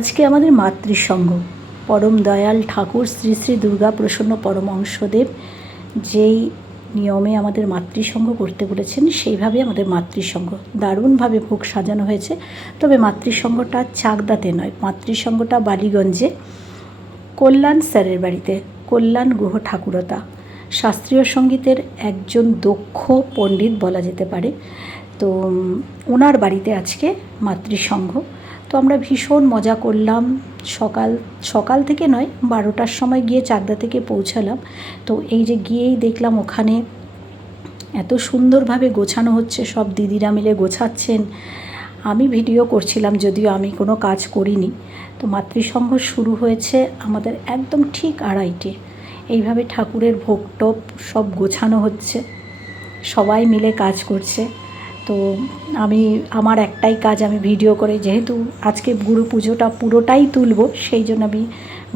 আজকে আমাদের মাতৃসঙ্ঘ পরম দয়াল ঠাকুর শ্রী শ্রী দুর্গা প্রসন্ন পরমহংসদেব যেই নিয়মে আমাদের মাতৃসঙ্ঘ করতে বলেছেন সেইভাবে আমাদের মাতৃসঙ্ঘ দারুণভাবে ভোগ সাজানো হয়েছে। তবে মাতৃসঙ্ঘটা চাকদাতে নয়, মাতৃসঙ্ঘটা বালিগঞ্জে কল্যাণ স্যারের বাড়িতে, কল্যাণ গুহ ঠাকুরতা শাস্ত্রীয় সঙ্গীতের একজন দক্ষ পণ্ডিত বলা যেতে পারে। তো ওনার বাড়িতে আজকে মাতৃসঙ্ঘ। তো আমরা ভীষণ মজা করলাম। সকাল থেকে নয়, 12টার সময় গিয়ে চাকদা থেকে পৌঁছালাম। তো এই যে গিয়েই দেখলাম ওখানে এত সুন্দরভাবে গোছানো হচ্ছে, সব দিদিরা মিলে গোছাচ্ছেন। আমি ভিডিও করছিলাম, যদিও আমি কোনো কাজ করিনি। তো মাতৃসঙ্ঘ শুরু হয়েছে আমাদের একদম ঠিক 2:30। এইভাবে ঠাকুরের ভোগ টোপ সব গোছানো হচ্ছে, সবাই মিলে কাজ করছে। তো আমার একটাই কাজ, আমি ভিডিও করে, যেহেতু আজকে গুরু পুজোটা পুরোটাই তুলব সেই জন্য আমি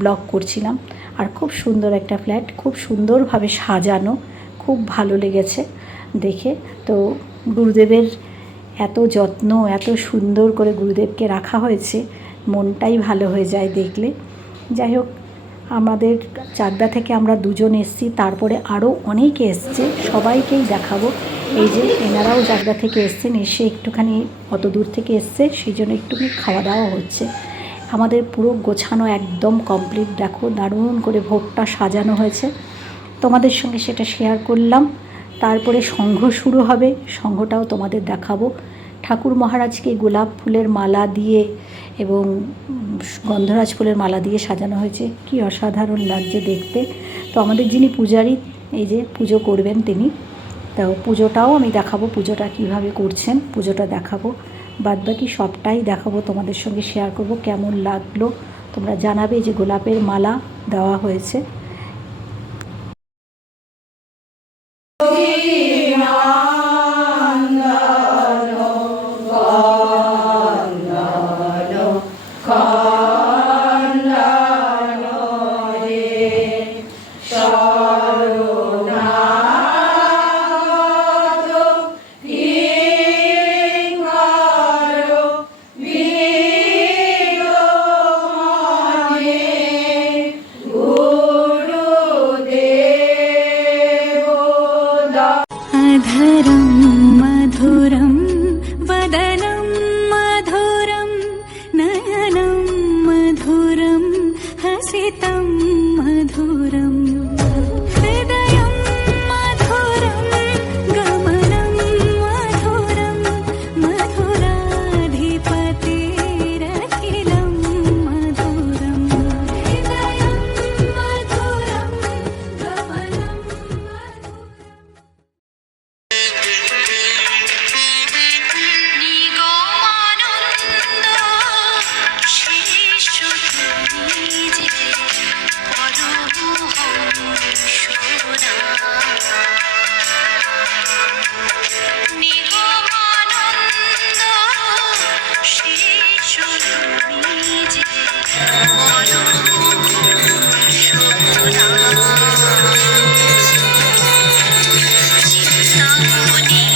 ব্লগ করছিলাম। আর খুব সুন্দর একটা ফ্ল্যাট, খুব সুন্দরভাবে সাজানো, খুব ভালো লেগেছে দেখে। তো গুরুদেবের এত যত্ন, এত সুন্দর করে গুরুদেবকে রাখা হয়েছে, মনটাই ভালো হয়ে যায় দেখলে। যাই হোক, আমাদের চাকদা থেকে আমরা 2 জন এসেছি, তারপরে আরও অনেকে এসছে, সবাইকেই দেখাবো। এই যে এনারাও চাকদা থেকে এসছেন, এসে একটুখানি অত দূর থেকে এসছে, সেই জন্য একটুখানি খাওয়া দাওয়া হচ্ছে। আমাদের পুরো গোছানো একদম কমপ্লিট, দেখো দারুণ করে ভোগটা সাজানো হয়েছে। তোমাদের সঙ্গে সেটা শেয়ার করলাম। তারপরে সংঘ শুরু হবে, সংঘটাও তোমাদের দেখাবো। ঠাকুর মহারাজকে গোলাপ ফুলের মালা দিয়ে এবং গন্ধরাজ ফুলের মালা দিয়ে সাজানো হয়েছে, কি অসাধারণ লাগছে দেখতে। তো আমাদের যিনি পূজারী, এই যে পুজো করবেন তিনি, তো পুজোটাও আমি দেখাবো, পুজোটা কিভাবে করছেন পুজোটা দেখাবো। বাদবাকি সবটাই দেখাবো, তোমাদের সঙ্গে শেয়ার করব। কেমন লাগলো তোমরা জানাবে। যে গোলাপের মালা দেওয়া হয়েছে। अधरं मधुरं वदनं मधुरं नयनं मधुरं हसितं मधुरं हृदयं मधुरं गमनं मधुरं मधुराधिपतिरखिलं मधुरं हृदयं मधुरं गमनं চিন্তামণি